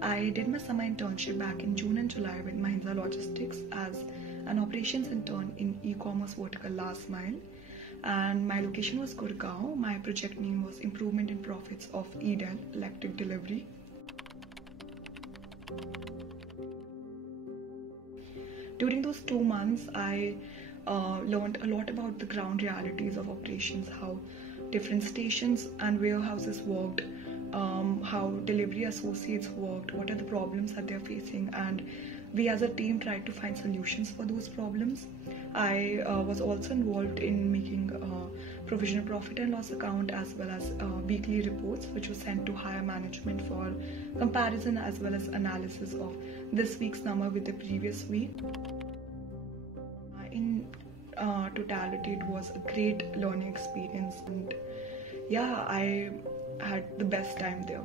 I did my summer internship back in June and July with Mahindra Logistics as an operations intern in e-commerce vertical last mile, and my location was Gurgaon. My project name was Improvement in Profits of EDEL, Electric Delivery. During those 2 months, I learned a lot about the ground realities of operations, how different stations and warehouses worked, how delivery associates worked, what are the problems that they're facing, and we as a team tried to find solutions for those problems. I was also involved in making provisional profit and loss account as well as weekly reports, which was sent to higher management for comparison as well as analysis of this week's number with the previous week. In totality, it was a great learning experience, and yeah, I had the best time there.